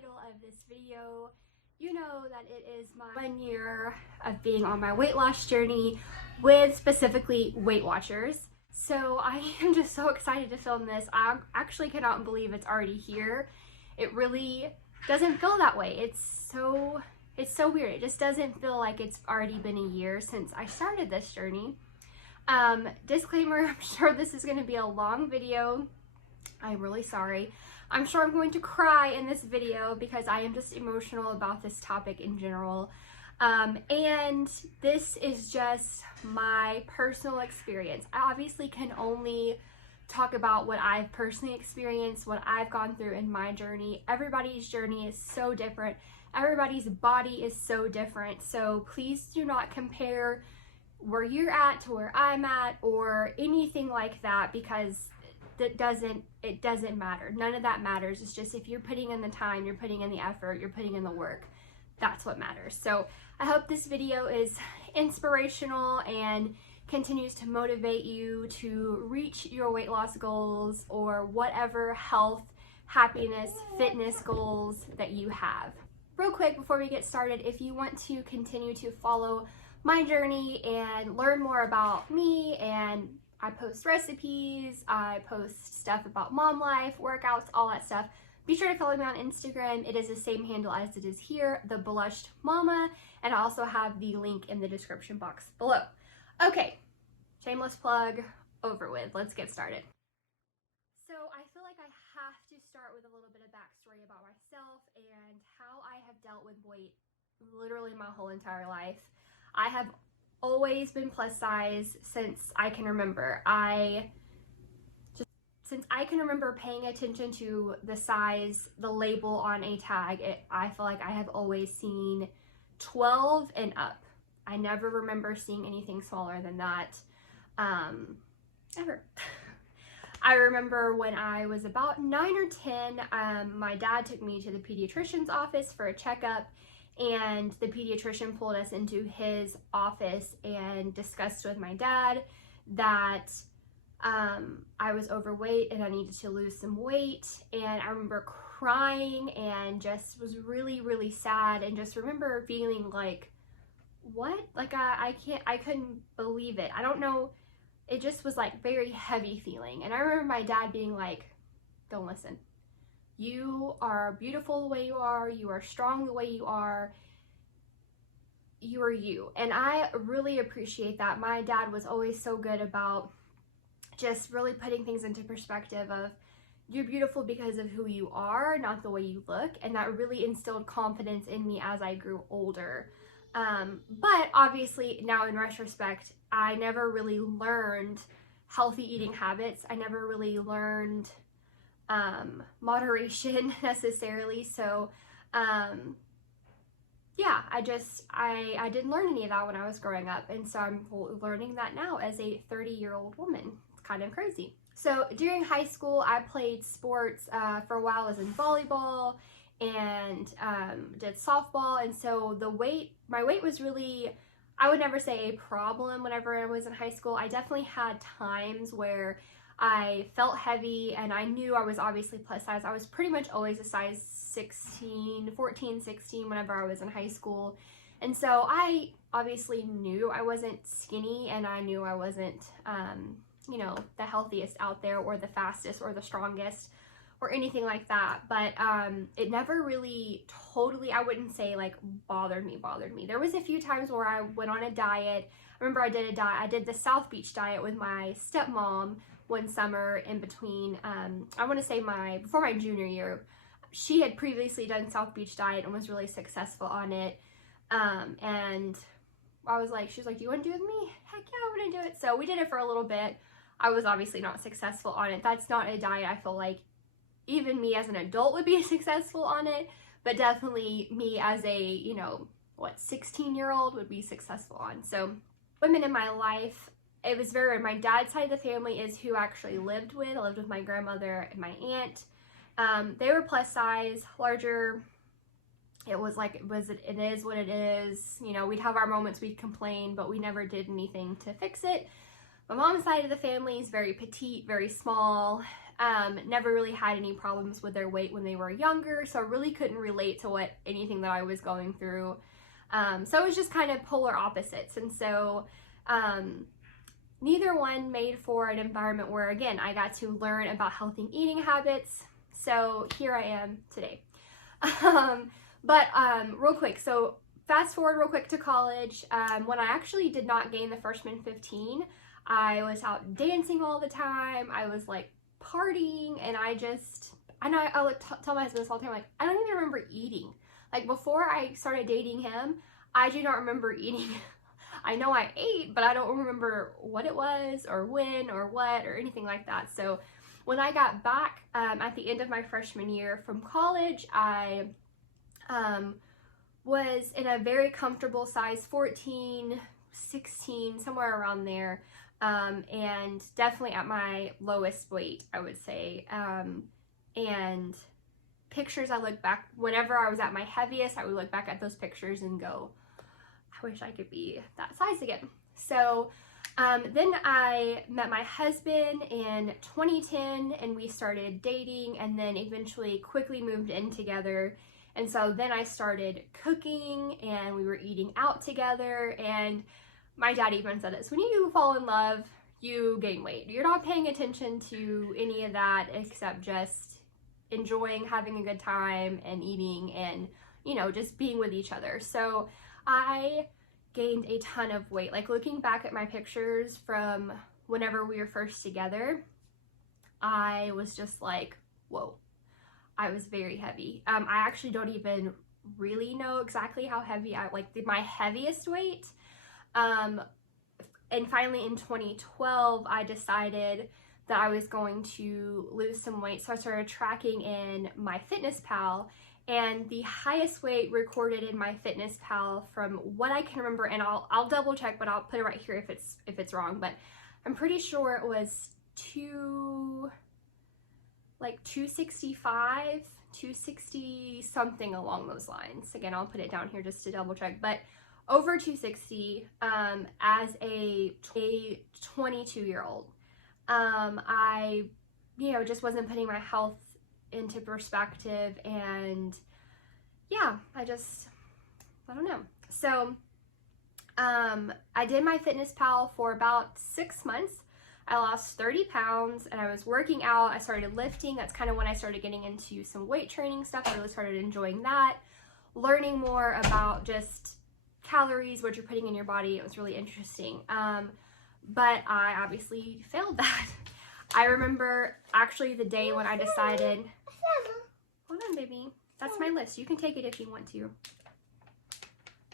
title of this video, you know that it is my 1 year of being on my weight loss journey with specifically Weight Watchers. So I am just so excited to film this. I actually cannot believe it's already here. It really doesn't feel that way. It's so weird. It just doesn't feel like it's already been a year since I started this journey. Disclaimer, I'm sure this is going to be a long video. I'm really sorry. I'm sure I'm going to cry in this video because I am just emotional about this topic in general. And this is just my personal experience. I obviously can only talk about what I've personally experienced, what I've gone through in my journey. Everybody's journey is so different. Everybody's body is so different. So please do not compare where you're at to where I'm at or anything like that, because it doesn't matter. None of that matters. It's just if you're putting in the time, you're putting in the effort, you're putting in the work, that's what matters. So I hope this video is inspirational and continues to motivate you to reach your weight loss goals or whatever health, happiness, fitness goals that you have. Real quick before we get started, if you want to continue to follow my journey and learn more about me, and I post recipes, I post stuff about mom life, workouts, all that stuff, be sure to follow me on Instagram. It is the same handle as it is here, The Blushed Mama, and I also have the link in the description box below. Okay, shameless plug over with. Let's get started. So I feel like I have to start with a little bit of backstory about myself and how I have dealt with weight literally my whole entire life. I have always been plus size since I can remember. Since I can remember paying attention to the size, the label on a tag, I feel like I have always seen 12 and up. I never remember seeing anything smaller than that, ever. I remember when I was about 9 or 10, my dad took me to the pediatrician's office for a checkup, and the pediatrician pulled us into his office and discussed with my dad that I was overweight and I needed to lose some weight. And I remember crying and just was really, really sad, and just remember feeling like, what? Like I couldn't believe it. I don't know. It just was like very heavy feeling. And I remember my dad being like, don't listen. You are beautiful the way you are. You are strong the way you are. You are you. And I really appreciate that. My dad was always so good about just really putting things into perspective of, you're beautiful because of who you are, not the way you look. And that really instilled confidence in me as I grew older. But obviously now in retrospect, I never really learned healthy eating habits. I never really learned moderation necessarily. So yeah, I didn't learn any of that when I was growing up. And so I'm learning that now as a 30-year-old woman. It's kind of crazy. So during high school, I played sports for a while. I was in volleyball and did softball. And so my weight was really, I would never say a problem whenever I was in high school. I definitely had times where I felt heavy and I knew I was obviously plus size. I was pretty much always a size 14, 16 whenever I was in high school. And so I obviously knew I wasn't skinny, and I knew I wasn't, you know, the healthiest out there or the fastest or the strongest or anything like that. But it never really totally, I wouldn't say like bothered me. There was a few times where I went on a diet. I remember I did the South Beach diet with my stepmom one summer in between, I want to say before my junior year. She had previously done South Beach diet and was really successful on it. And I was like, she was like, do you want to do it with me? Heck yeah, I want to do it. So we did it for a little bit. I was obviously not successful on it. That's not a diet I feel like even me as an adult would be successful on it, but definitely me as a, you know, 16-year-old would be successful on. So women in my life, it was very, my dad's side of the family is who I actually lived with. I lived with my grandmother and my aunt. They were plus size, larger. It was like, it is what it is. You know, we'd have our moments, we'd complain, but we never did anything to fix it. My mom's side of the family is very petite, very small. never really had any problems with their weight when they were younger, so I really couldn't relate to anything that I was going through. So it was just kind of polar opposites, and so neither one made for an environment where, again, I got to learn about healthy eating habits. So here I am today. But real quick, so fast forward real quick to college. When I actually did not gain the freshman 15, I was out dancing all the time. I was like partying, and I would tell my husband this all the time, like, I don't even remember eating. Like, before I started dating him, I do not remember eating. I know I ate, but I don't remember what it was or when or what or anything like that. So when I got back at the end of my freshman year from college, I was in a very comfortable size 14, 16, somewhere around there, and definitely at my lowest weight, I would say. And pictures, I look back, whenever I was at my heaviest, I would look back at those pictures and go, I wish I could be that size again. So then I met my husband in 2010, and we started dating, and then eventually quickly moved in together. And so then I started cooking, and we were eating out together, and my dad even said this: when you fall in love, you gain weight. You're not paying attention to any of that except just enjoying having a good time and eating and, you know, just being with each other. So I gained a ton of weight. Like, looking back at my pictures from whenever we were first together, I was just like, whoa, I was very heavy. I actually don't even really know exactly how heavy my heaviest weight. And finally in 2012, I decided that I was going to lose some weight. So I started tracking in MyFitnessPal, and the highest weight recorded in MyFitnessPal, from what I can remember, and I'll double check, but I'll put it right here if it's wrong, but I'm pretty sure it was 265, 260, something along those lines. Again, I'll put it down here just to double check, but over 260 as a 22-year-old. I, just wasn't putting my health into perspective, and yeah, I don't know. So I did MyFitnessPal for about 6 months. I lost 30 pounds, and I was working out. I started lifting. That's kind of when I started getting into some weight training stuff. I really started enjoying that, learning more about just calories, what you're putting in your body. It was really interesting. But I obviously failed that. I remember actually the day when I decided, hold on, baby, that's my list. You can take it if you want to.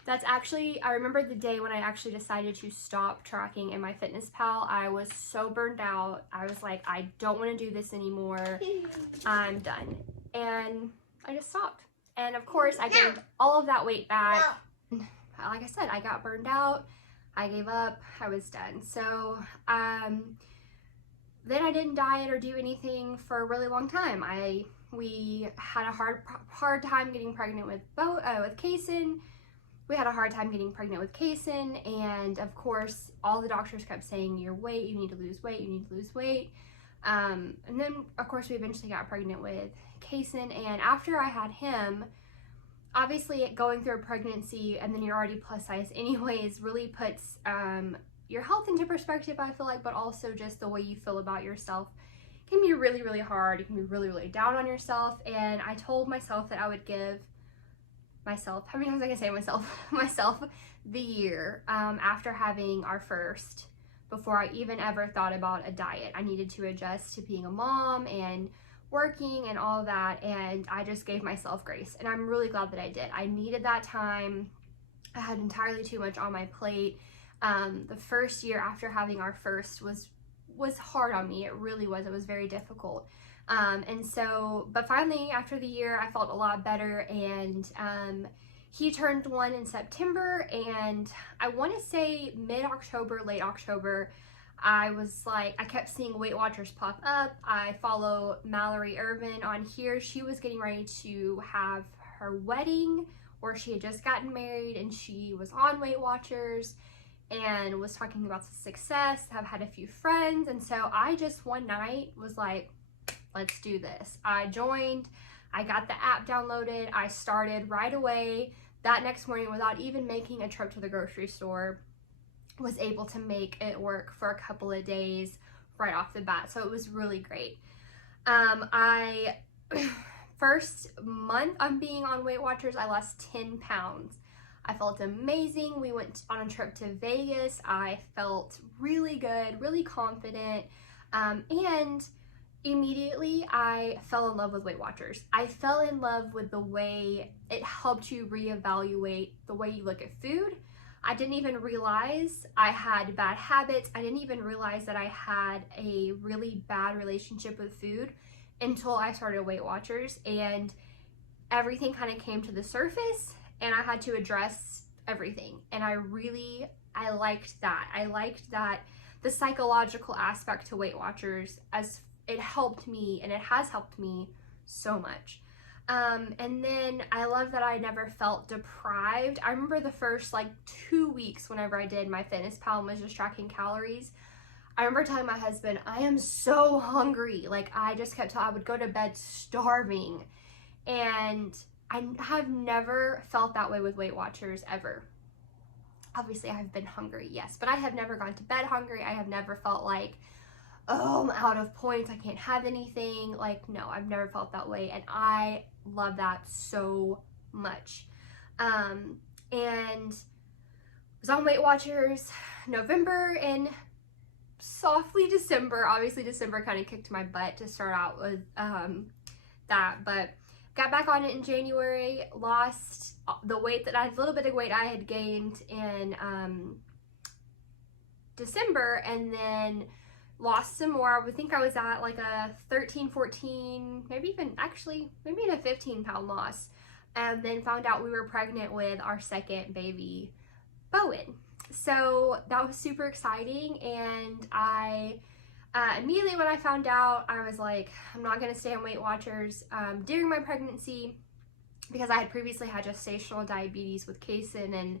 I remember the day when I actually decided to stop tracking in MyFitnessPal. I was so burned out. I was like, I don't want to do this anymore. I'm done. And I just stopped. And of course, I gained all of that weight back. Like I said, I got burned out. I gave up. I was done. So then I didn't diet or do anything for a really long time. We had a hard time getting pregnant with Kaysen. We had a hard time getting pregnant with Kaysen, and of course, all the doctors kept saying, your weight, you need to lose weight, you need to lose weight. And then, of course, we eventually got pregnant with Kaysen, and after I had him, obviously going through a pregnancy and then you're already plus size anyways really puts your health into perspective, I feel like, but also just the way you feel about yourself can be really, really hard. You can be really, really down on yourself, and I told myself that I would give myself, how many times I can say myself the year after having our first, before I even ever thought about a diet. I needed to adjust to being a mom and working and all that, and I just gave myself grace, and I'm really glad that I did. I needed that time. I had entirely too much on my plate. The first year after having our first was hard on me. It really was. It was very difficult. And so, but finally, after the year, I felt a lot better, and he turned 1 in September, and I want to say mid-October, late October, I kept seeing Weight Watchers pop up. I follow Mallory Irvin on here. She was getting ready to have her wedding, or she had just gotten married, and she was on Weight Watchers and was talking about the success. I've had a few friends, and so I just one night was like, let's do this. I joined, I got the app downloaded, I started right away. That next morning, without even making a trip to the grocery store, was able to make it work for a couple of days right off the bat. So it was really great. I first month of being on Weight Watchers, I lost 10 pounds. I felt amazing. We went on a trip to Vegas. I felt really good, really confident, and immediately I fell in love with Weight Watchers. I fell in love with the way it helped you reevaluate the way you look at food. I didn't even realize I had bad habits. I didn't even realize that I had a really bad relationship with food until I started Weight Watchers, and everything kind of came to the surface and I had to address everything. And I liked that. I liked that the psychological aspect to Weight Watchers, as it helped me, and it has helped me so much. And then I love that I never felt deprived. I remember the first like 2 weeks whenever I did my FitnessPal and was just tracking calories, I remember telling my husband, I am so hungry. Like I would go to bed starving. And I have never felt that way with Weight Watchers ever. Obviously I've been hungry, yes, but I have never gone to bed hungry. I have never felt like, oh, I'm out of points, I can't have anything. Like, no, I've never felt that way, and I love that so much. And was on Weight Watchers November and softly December. Obviously December kind of kicked my butt to start out with that, but got back on it in January, lost the weight that a little bit of weight I had gained in December, and then lost some more. I think I was at like a 13, 14, maybe in a 15-pound loss, and then found out we were pregnant with our second baby, Bowen. So that was super exciting, and I immediately when I found out, I was like, I'm not going to stay on Weight Watchers during my pregnancy, because I had previously had gestational diabetes with Kason, and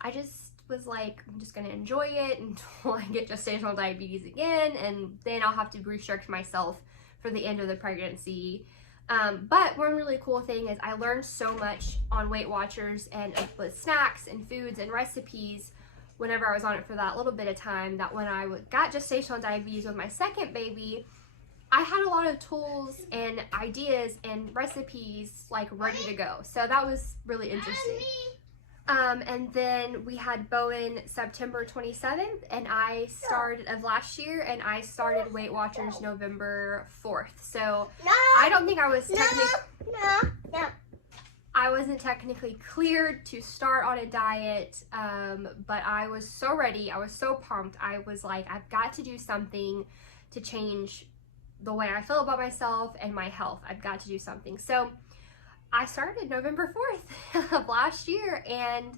I just was like, I'm just going to enjoy it until I get gestational diabetes again, and then I'll have to restrict myself for the end of the pregnancy. But one really cool thing is I learned so much on Weight Watchers and with snacks and foods and recipes whenever I was on it for that little bit of time, that when I got gestational diabetes with my second baby, I had a lot of tools and ideas and recipes like ready to go. So that was really interesting. And then we had Bowen September 27th, and I started of last year, and I started Weight Watchers November 4th. So I don't think I was I wasn't technically cleared to start on a diet, but I was so ready. I was so pumped. I was like, I've got to do something to change the way I feel about myself and my health. I've got to do something. So I started November 4th of last year, and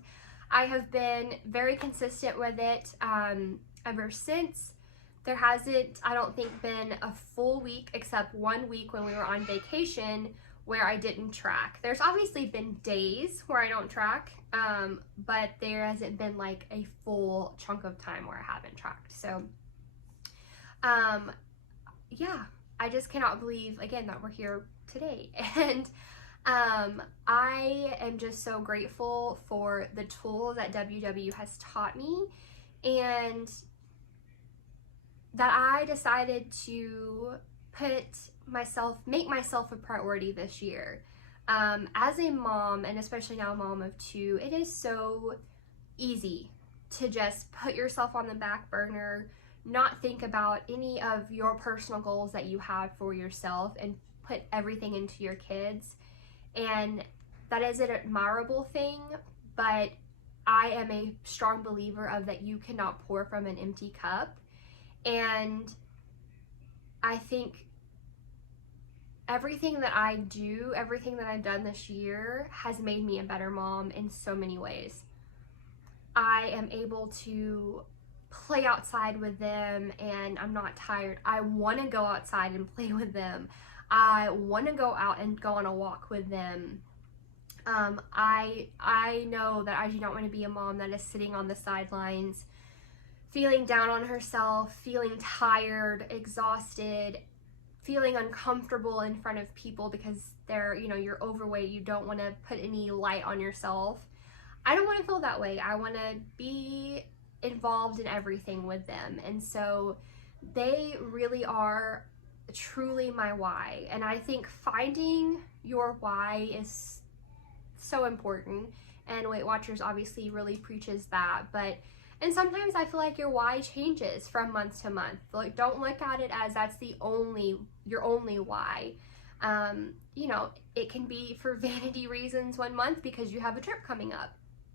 I have been very consistent with it ever since. There hasn't, I don't think, been a full week except 1 week when we were on vacation where I didn't track. There's obviously been days where I don't track, but there hasn't been like a full chunk of time where I haven't tracked. So, yeah, I just cannot believe, again, that we're here today. And I am just so grateful for the tools that WW has taught me, and that I decided to make myself a priority this year. As a mom, and especially now a mom of two, it is so easy to just put yourself on the back burner, not think about any of your personal goals that you have for yourself, and put everything into your kids. And that is an admirable thing, but I am a strong believer of that you cannot pour from an empty cup. And I think everything that I do, everything that I've done this year has made me a better mom in so many ways. I am able to play outside with them, and I'm not tired. I want to go outside and play with them. I want to go out and go on a walk with them. I know that I do not want to be a mom that is sitting on the sidelines, feeling down on herself, feeling tired, exhausted, feeling uncomfortable in front of people because they're, you know, you're overweight, you don't want to put any light on yourself. I don't want to feel that way. I want to be involved in everything with them. And so they really are truly my why. And I think finding your why is so important. And Weight Watchers obviously really preaches that. And sometimes I feel like your why changes from month to month. Like, don't look at it as that's your only why. You know, it can be for vanity reasons one month because you have a trip coming up.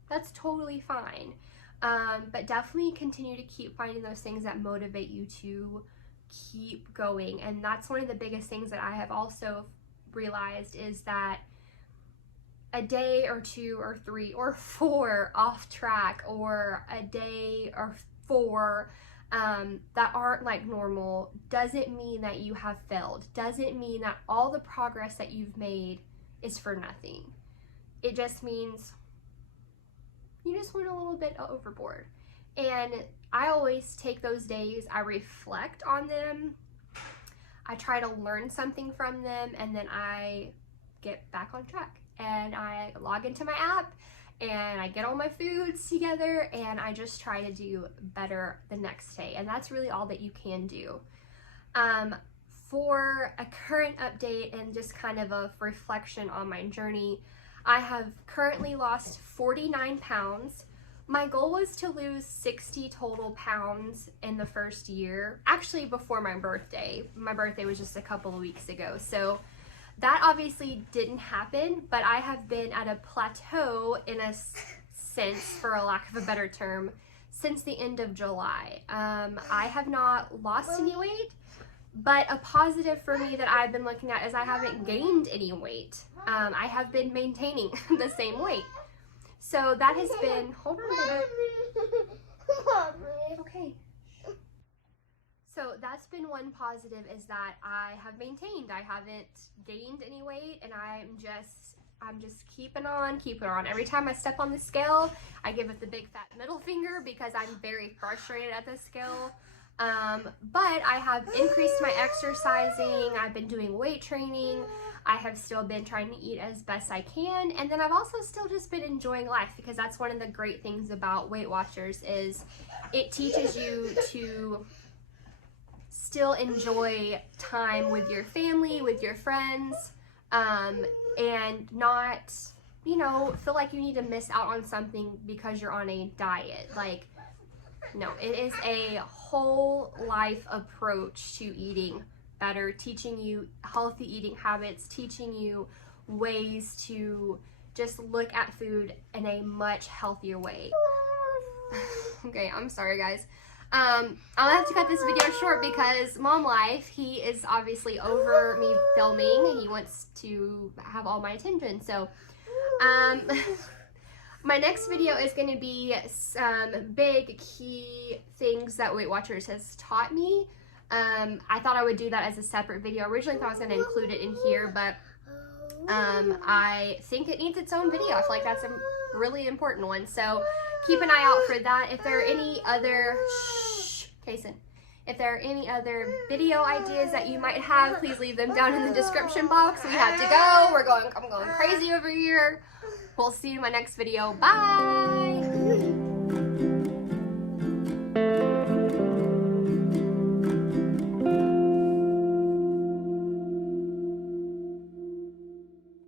That's totally fine. But definitely continue to keep finding those things that motivate you to keep going. And that's one of the biggest things that I have also realized is that a day or 2 or 3 or 4 off track, or a day or 4 that aren't like normal, doesn't mean that you have failed. Doesn't mean that all the progress that you've made is for nothing. It just means you just went a little bit overboard. And I always take those days, I reflect on them, I try to learn something from them, and then I get back on track. And I log into my app and I get all my foods together and I just try to do better the next day. And that's really all that you can do. For a current update and just kind of a reflection on my journey, I have currently lost 49 pounds. My goal was to lose 60 total pounds in the first year, actually before my birthday. My birthday was just a couple of weeks ago. So that obviously didn't happen, but I have been at a plateau in a sense, for a lack of a better term, since the end of July. I have not lost any weight, but a positive for me that I've been looking at is I haven't gained any weight. I have been maintaining the same weight. So that has been, hold on a minute. Okay. So that's been one positive, is that I have maintained. I haven't gained any weight, and I'm just keeping on. Every time I step on the scale, I give it the big fat middle finger because I'm very frustrated at the scale. But I have increased my exercising. I've been doing weight training. I have still been trying to eat as best I can. And then I've also still just been enjoying life, because that's one of the great things about Weight Watchers is it teaches you to still enjoy time with your family, with your friends, and not, you know, feel like you need to miss out on something because you're on a diet. Like, no, it is a whole life approach to eating better, teaching you healthy eating habits, teaching you ways to just look at food in a much healthier way. Okay, I'm sorry guys. I'll have to cut this video short because Mom Life, he is obviously over me filming. He wants to have all my attention. So, my next video is going to be some big key things that Weight Watchers has taught me. I thought I would do that as a separate video. Originally I thought I was going to include it in here, but I think it needs its own video. I feel like that's a really important one. So keep an eye out for that. If there are any other, Kason, if there are any other video ideas that you might have, please leave them down in the description box. We have to go. I'm going crazy over here. We'll see you in my next video. Bye.